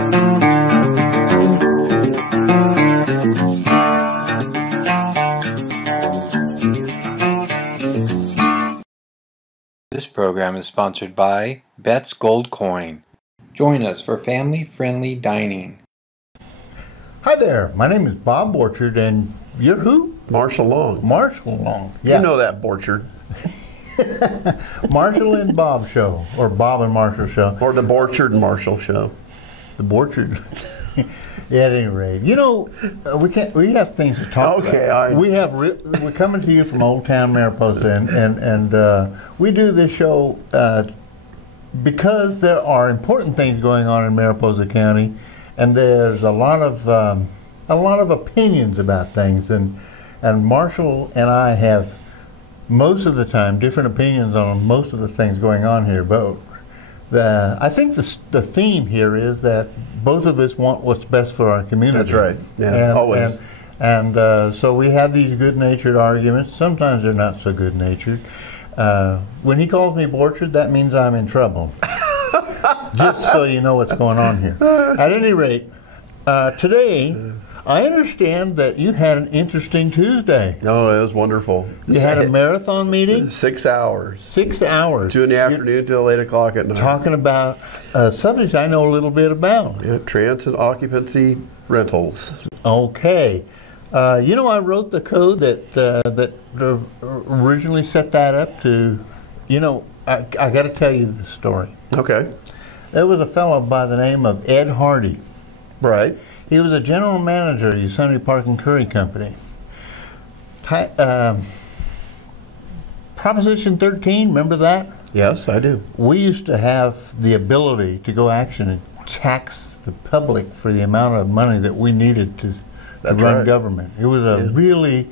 This program is sponsored by Bet's Gold Coin. Join us for family-friendly dining. Hi there, my name is Bob Borchard, and you're who? Marshall Long. Marshall Long. Yeah. You know that, Borchard. Marshall and Bob show, or Bob and Marshall show. Or the Borchard and Marshall show. The Borchard. Yeah, at any rate, you know, we have things to talk about. We're coming to you from Old Town Mariposa, and we do this show because there are important things going on in Mariposa County, and there's a lot of opinions about things, and Marshall and I have most of the time different opinions on most of the things going on here, but I think the theme here is that both of us want what's best for our community. That's right. Yeah, always. And so we have these good-natured arguments. Sometimes they're not so good-natured. When he calls me Borchard, that means I'm in trouble. Just so you know what's going on here. At any rate, today, I understand that you had an interesting Tuesday. Oh, it was wonderful. You had a marathon meeting? 6 hours. 6 hours. 2 in the afternoon till 8 o'clock at night. Talking about a subject I know a little bit about. Yeah, transit occupancy rentals. Okay. You know, I wrote the code that originally set that up to, you know, I got to tell you the story. Okay. There was a fellow by the name of Ed Hardy. Right. He was a general manager at Yosemite Park and Curry Company. Proposition 13, remember that? Yes, I do. We used to have the ability to go action and tax the public for the amount of money that we needed to run government. It was a really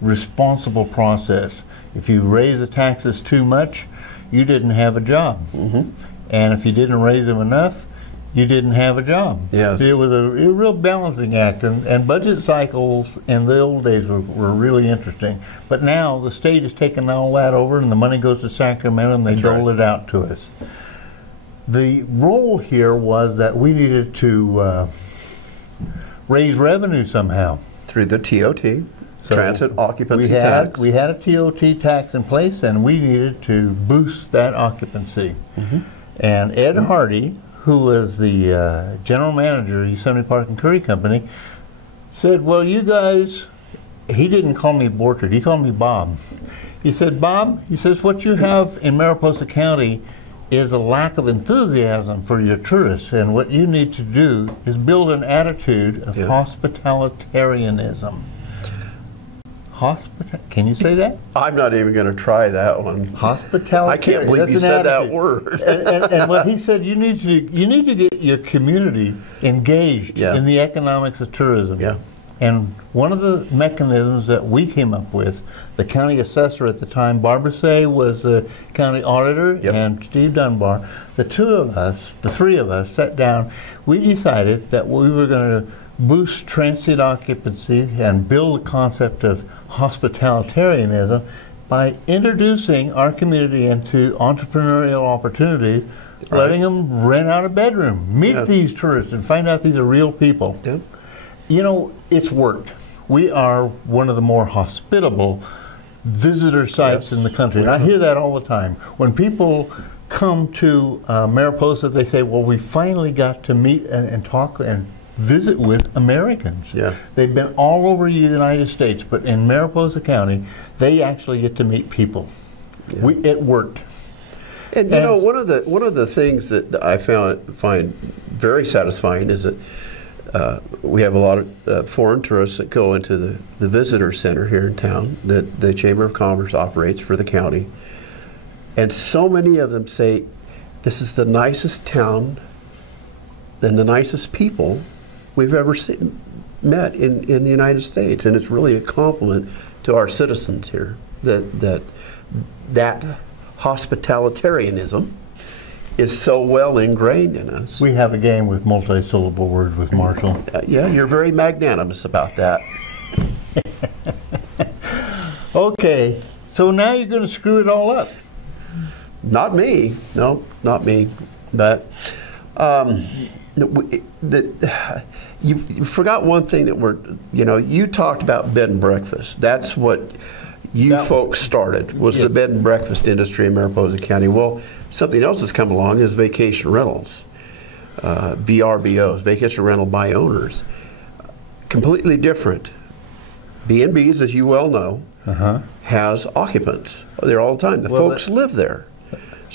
responsible process. If you raise the taxes too much, you didn't have a job. Mm-hmm. And if you didn't raise them enough, you didn't have a job. Yes. It was a real balancing act, and budget cycles in the old days were really interesting. But now the state has taken all that over, and the money goes to Sacramento, and they dole it out to us. The role here was that we needed to raise revenue somehow. Through the TOT, so transit occupancy tax. We had a TOT tax in place, and we needed to boost that occupancy. Mm-hmm. And Ed Hardy, who was the general manager of Yosemite Park and Curry Company, said, well, you guys, he didn't call me Borchard, he called me Bob. He said, Bob, he says, what you have in Mariposa County is a lack of enthusiasm for your tourists, and what you need to do is build an attitude of hospitalitarianism. Can you say that? I'm not even going to try that one. Hospitalitarian. I can't believe you said that word. and what he said, you need to get your community engaged in the economics of tourism. Yeah. And one of the mechanisms that we came up with, the county assessor at the time, Barbara Say was the county auditor, and Steve Dunbar, the three of us sat down. We decided that we were going to boost transit occupancy and build the concept of hospitalitarianism by introducing our community into entrepreneurial opportunity, letting them rent out a bedroom, meet these tourists, and find out these are real people. Yep. You know, it's worked. We are one of the more hospitable visitor sites in the country. And I hear that all the time. When people come to Mariposa, they say, well, we finally got to meet and talk and visit with Americans. Yeah. They've been all over the United States, but in Mariposa County, they actually get to meet people. Yeah. It worked. And you know, one of the things that I find very satisfying is that we have a lot of foreign tourists that go into the visitor center here in town that the Chamber of Commerce operates for the county, and so many of them say, "This is the nicest town and the nicest people we've ever met in the United States," and it's really a compliment to our citizens here that hospitalitarianism is so well ingrained in us. We have a game with multi-syllable words with Marshall. Yeah, you're very magnanimous about that. Okay, so now you're going to screw it all up. Not me. No, not me. But you forgot one thing that you talked about bed and breakfast. That's what folks started, was the bed and breakfast industry in Mariposa County. Well, something else that's come along is vacation rentals, VRBOs, vacation rental by owners. Completely different. B&Bs, as you well know, has occupants. They're all the time. The folks live there.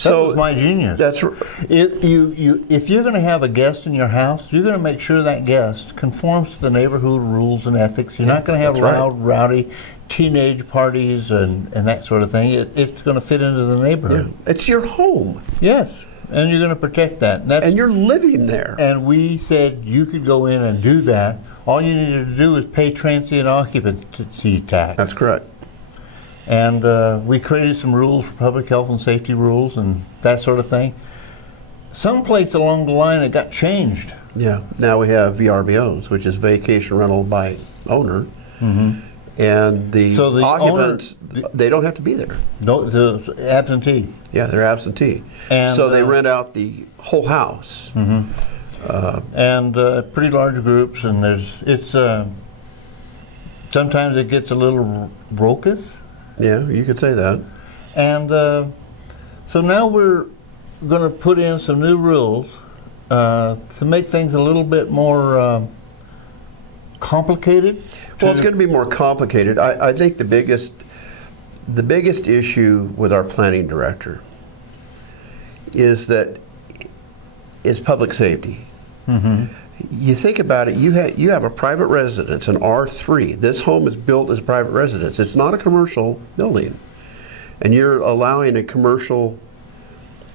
That was my genius. That's if you're going to have a guest in your house, you're going to make sure that guest conforms to the neighborhood rules and ethics. You're not going to have loud, rowdy teenage parties and that sort of thing. It's going to fit into the neighborhood. Yeah. It's your home. Yes, and you're going to protect that. And you're living there. And we said you could go in and do that. All you needed to do is pay transient occupancy tax. That's correct. And we created some rules for public health and safety rules and that sort of thing. Someplace along the line it got changed. Yeah, now we have VRBOs, which is vacation rental by owner. And the occupants, they don't have to be there. No, the absentee. Yeah, they're absentee. And, so they rent out the whole house. And pretty large groups, and sometimes it gets a little raucous. Yeah, you could say that. And so now we're going to put in some new rules to make things a little bit more complicated. Well, it's going to be more complicated. I think the biggest issue with our planning director is public safety. You think about it, you have a private residence, an R3. This home is built as a private residence. It's not a commercial building. And you're allowing a commercial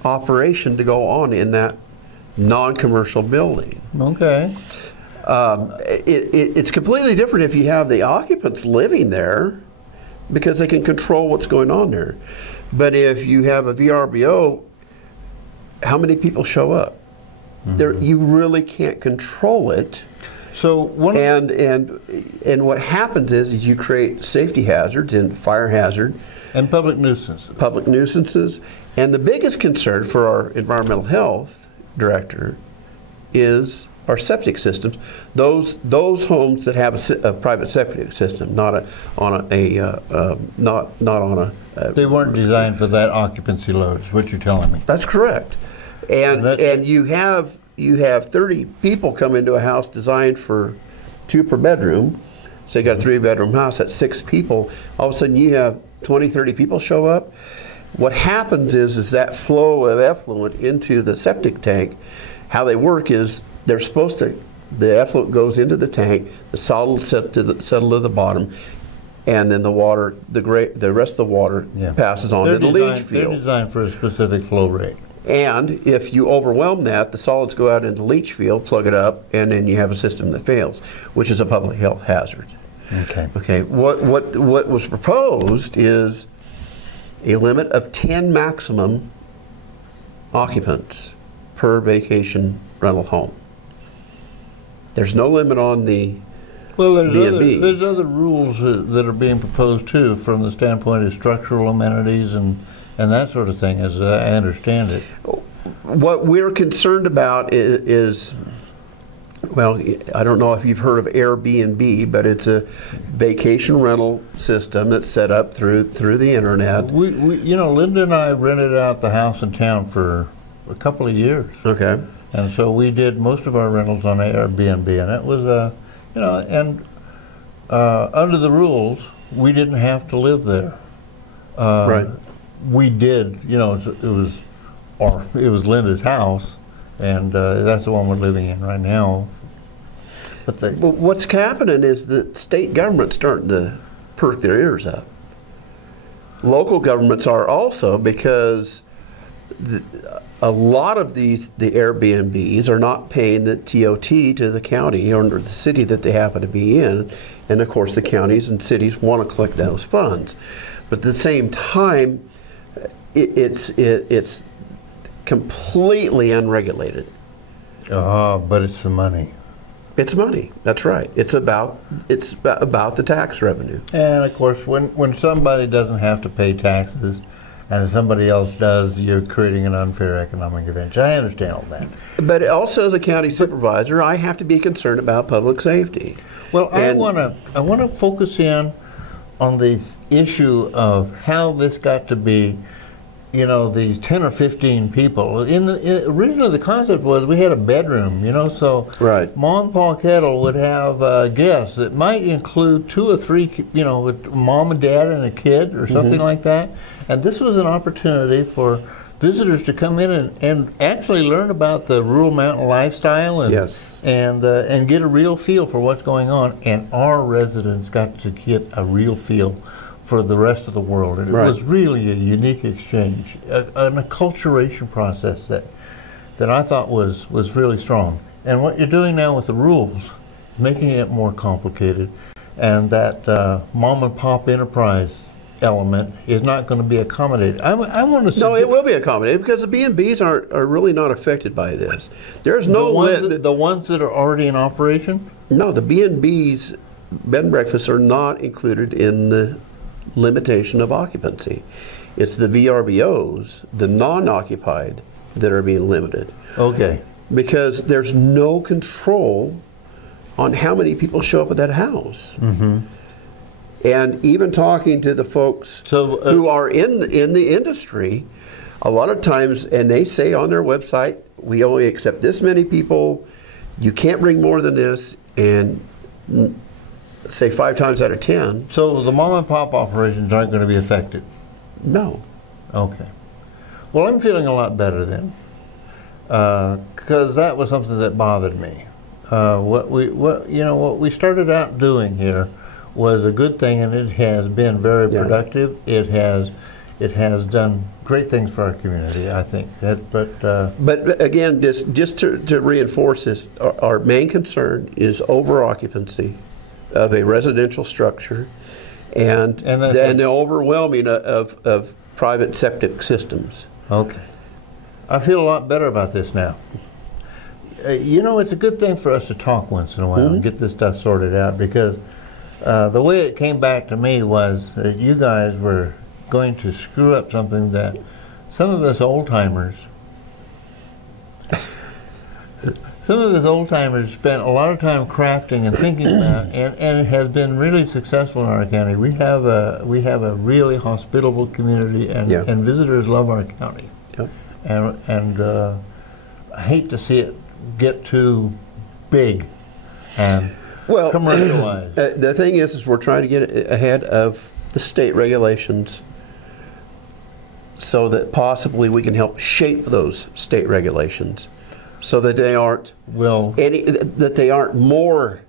operation to go on in that non-commercial building. Okay. It's completely different if you have the occupants living there, because they can control what's going on there. But if you have a VRBO, how many people show up? You really can't control it. So and what happens is you create safety hazards and fire hazard and public nuisances. Public nuisances, and the biggest concern for our environmental health director is our septic systems. Those homes that have a private septic system, not on a. They weren't designed for that occupancy load, is what you're telling me. That's correct. And you have 30 people come into a house designed for 2 per bedroom. So you got a 3-bedroom house, that's 6 people. All of a sudden you have 20, 30 people show up. What happens is that flow of effluent into the septic tank, how they work is the effluent goes into the tank, the solid settle to the bottom, and then the water, the rest of the water passes on to the leach field. They're designed for a specific flow rate. And if you overwhelm that, the solids go out into the leach field, plug it up, and then you have a system that fails, which is a public health hazard. Okay. What was proposed is a limit of 10 maximum occupants per vacation rental home. There's no limit on the B&Bs. There's other rules that are being proposed too, from the standpoint of structural amenities and that sort of thing, as I understand it. What we're concerned about is, well, I don't know if you've heard of Airbnb, but it's a vacation rental system that's set up through the internet. We Linda and I rented out the house in town for a couple of years. Okay. And so we did most of our rentals on Airbnb, and it was, under the rules, we didn't have to live there. Right. We did, it was Linda's house, and that's the one we're living in right now. But what's happening is the state government's starting to perk their ears up. Local governments are also, because a lot of the Airbnbs are not paying the TOT to the county or the city that they happen to be in, and of course the counties and cities want to collect those funds. But at the same time, it's completely unregulated. But it's the money. It's money. That's right. It's about the tax revenue. And of course, when somebody doesn't have to pay taxes, and if somebody else does, you're creating an unfair economic advantage. I understand all that. But also, as a county supervisor, I have to be concerned about public safety. Well, I want to focus in on the issue of how this got to be, you know, these 10 or 15 people. Originally, the concept was we had a bedroom, you know, so right. Mom and Pa Kettle would have guests. It might include 2 or 3, you know, with mom and dad and a kid or something like that. And this was an opportunity for visitors to come in and actually learn about the rural mountain lifestyle and and get a real feel for what's going on. And our residents got to get a real feel for the rest of the world. And it was really a unique exchange, an acculturation process that I thought was really strong. And what you're doing now with the rules, making it more complicated, and that mom and pop enterprise element is not going to be accommodated. I want to No, it will be accommodated because the B&Bs are really not affected by this. There's no the ones that are already in operation? No, the B&Bs, bed and breakfasts, are not included in the limitation of occupancy. It's the VRBOs, the non-occupied, that are being limited. Okay. Because there's no control on how many people show up at that house. And even talking to the folks who are in the industry, a lot of times, and they say on their website, we only accept this many people, you can't bring more than this, and say 5 times out of 10. So the mom and pop operations aren't going to be affected? No. Okay. Well, I'm feeling a lot better then, because that was something that bothered me. What we started out doing here was a good thing, and it has been very productive. It has done great things for our community, I think. But again, just to reinforce this, our main concern is over occupancy of a residential structure, and the overwhelming of private septic systems. Okay. I feel a lot better about this now. You know, it's a good thing for us to talk once in a while and get this stuff sorted out, because the way it came back to me was that you guys were going to screw up something that some of us old-timers spent a lot of time crafting and thinking about, and it has been really successful in our county. We have a really hospitable community, and visitors love our county. And I hate to see it get too big and commercialized. The thing is we're trying to get ahead of the state regulations so that possibly we can help shape those state regulations so that they aren't more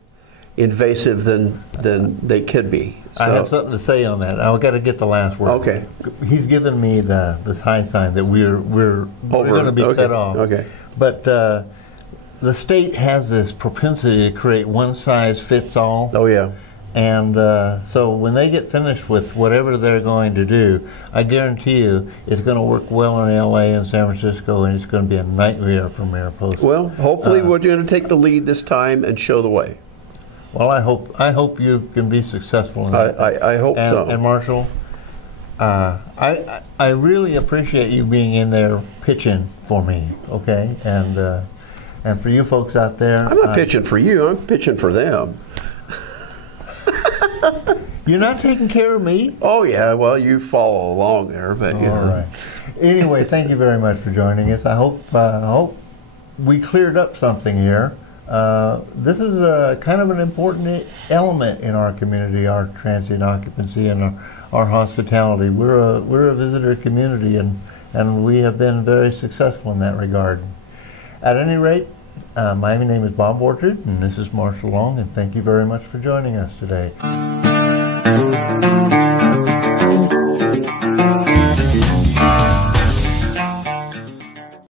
invasive than they could be. So, I have something to say on that. I've got to get the last word. Okay. He's given me the high sign that we're going to be cut off. Okay. But the state has this propensity to create one size fits all. Oh yeah. And so when they get finished with whatever they're going to do, I guarantee you it's going to work well in LA and San Francisco, and it's going to be a nightmare for Mariposa. Well, hopefully we're going to take the lead this time and show the way. Well, I hope you can be successful in that. I hope so. And Marshall, I really appreciate you being in there pitching for me, okay? And for you folks out there, I'm not pitching for you. I'm pitching for them. You're not taking care of me? Oh yeah, well you follow along there, but you know. All right. Anyway, thank you very much for joining us. I hope we cleared up something here. This is kind of an important element in our community, our transient occupancy and our hospitality. We're a visitor community, and we have been very successful in that regard. At any rate, my name is Bob Orchard, and this is Marshall Long, and thank you very much for joining us today.